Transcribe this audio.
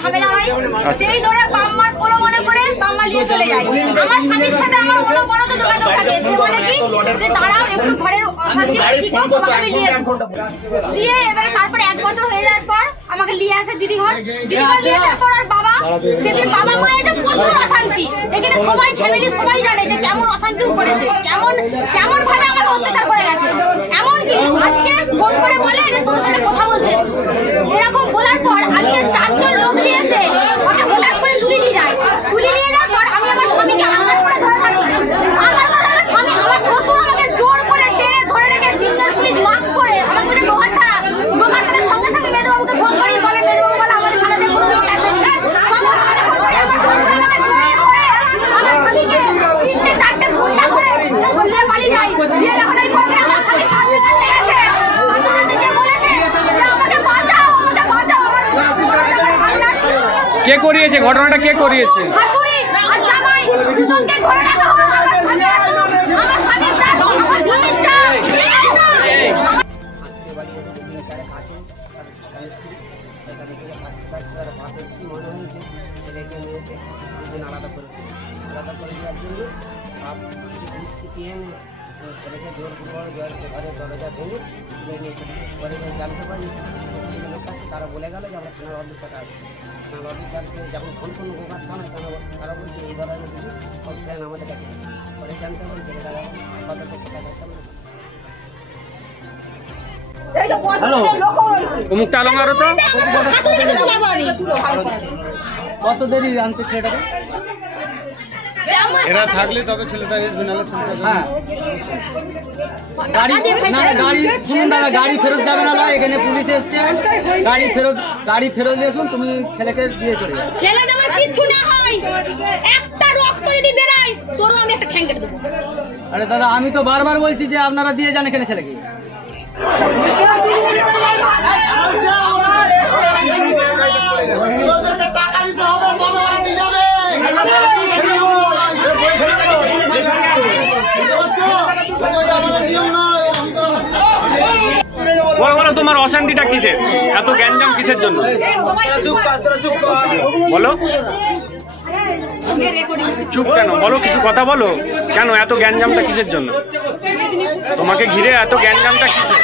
ঝামেলা হয়, সেই ধরে বাম্মার কোনো মনে করে বাম্মা নিয়ে চলে যায়। আমার স্বামীর সাথে আমার কোনো বড় তো যোগাযোগ থাকে, সে বলে কি যে দাঁড়াও একটু ঘরের অশান্তি ঠিক হোক, তোমাকে আমি নিয়ে আসবো। দিয়ে এবারে তারপরে 1 বছর হয়ে যাওয়ার পর আমাকে নিয়ে আসে দিদিঘর নিয়ে আসার পর আর বাবা সেদিন বাবা মায়ের যে প্রচুর অশান্তি, এখানে সবাই ফ্যামিলি সবাই জানে যে কেমন অশান্তি করেছে, কেমন ভাবে আমাকে অত্যাচার করে গেছে। এমনকি আজকে ফোন করে বলে যে তোর সাথে কথা বলতে, এরকম বলার পর আজকে 4 জন লোক নিয়ে এসে ওকে হঠাৎ করে তুলে নিয়ে যায়। তুলে নিয়ে যাওয়ার পর আমি আমার স্বামীকে আঘাত করে ধরে থাকি। আঘাত করে স্বামী আমার শ্বশুর আমাকে জোর করে টেনে ধরে রেখে জিন্দার পুলিশ মাস্ক পরে আমাকে বলে দোকানটার সঙ্গে সঙ্গে মেজবাবুকে ফোন করি, বলে মেজবাবু বলে আমাদের থানাতে কোনো লোক আসেনি। সঙ্গে সঙ্গে ফোন করে আমার শ্বশুর আমাকে জড়িয়ে ধরে আমার স্বামীকে 3-4টে গুন্ডা ধরে বললে পালিয়ে যায়। দিয়ে যখন এই ফোন করে আমার স্বামী কাঁদতে কাঁদতে গেছে, কাঁদতে যে বলেছে যে আমাকে বাঁচাও, আমাকে বাঁচাও। কে করিয়েছে ঘটনাটা? কে করিয়েছে? শাশুড়ি আর জামাই দুজনকে ধরে রাখা হলো। আমার স্বামী আসো, আমার স্বামী চাস, আমার স্বামী চাস। বাড়ি এসে 3-4 আছে আর স্বামী স্ত্রী, সেখানে থেকে থাকতে আর বাপের কি মনে হয়েছে ছেলেকে মেয়েকে দুজন আলাদা করে দেওয়ার জন্য বাপ কিছু পরিস্থিতি এনে ছেলেকে জোর করে ঘরে দরজা ভেঙে তুলে নিয়ে চলে পরে জানতে পারি লোক আসছে, তারা বলে গেল যে আমরা থানার অফিসারটা আসবে। থানার অফিসারকে যখন ফোন করলো গোঘাট থানায়, তারা বলছে এই ধরনের কিছু প্ল্যান আমাদের কাছে। পরে জানতে পারি ছেলেটা আপাতত কোথায় গেছে আমরা। মুখটা আলঙ্গার তো কত দেরি আনতে ছেলেটাকে? এরা থাকলে তবে ছেলেটা আসবে, নাহলে হ্যাঁ গাড়ি ফেরত যাবে না, এখানে পুলিশ এসছে, গাড়ি ফেরত আসুন, তুমি ছেলেকে দিয়ে চলে যাবে। ছেলে আমার কিচ্ছু না হয়, একটা রক্ত যদি বেরায় তোরও আমি একটা ঠ্যাং কেটে দেবো। আরে দাদা আমি তো বারবার বলছি যে আপনারা দিয়ে যান এখানে ছেলেকে। বলো তোমার অশান্তিটা কিসের? এত গ্যাঞ্জাম কিসের জন্য বলো? চুপ কেন? বলো, কিছু কথা বলো। কেন এত গ্যাঞ্জামটা কিসের জন্য? তোমাকে ঘিরে এত গ্যাঞ্জামটা কিসের?